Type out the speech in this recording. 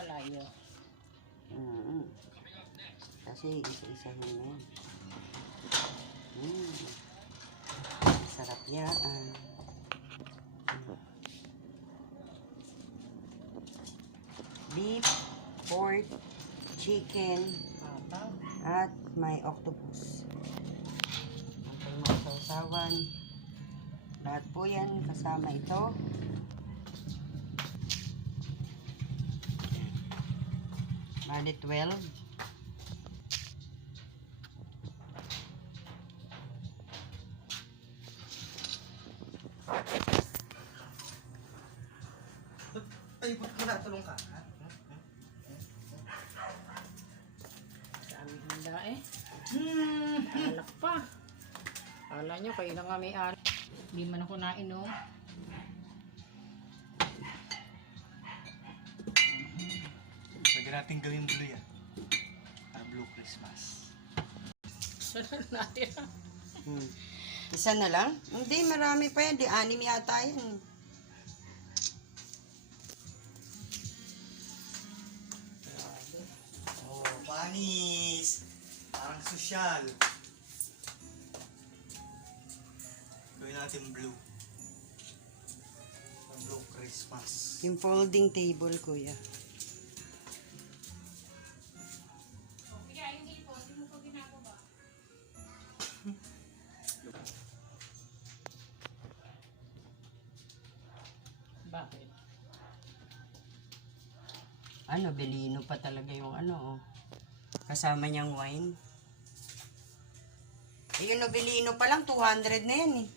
tayo. Mm. Kasi isa-isa yan. Mm. Sarap yan. Beef, pork, chicken, at may octopus. Ang mga sausawan. Lahat po yan kasama ito. Bali 12. Ay, ba't mo natulong ka? Dami handa eh. Hmm. Alak pa. Kala nyo, kayo nga may alak. Hindi man ako nainom. Pwede natin gawin blue yan. Ah, blue Christmas. Sarap natin. Hmm. Isa na lang? Hindi, marami pa yan. Di anim yata yan. Oh, panis! Parang sosyal. Gawin natin blue. Blue Christmas. Yung folding table, kuya. Bakit? Ano, Belino pa talaga yung ano, oh. Kasama niyang wine. Eh, yung Novelino pa lang, 200 na yan eh.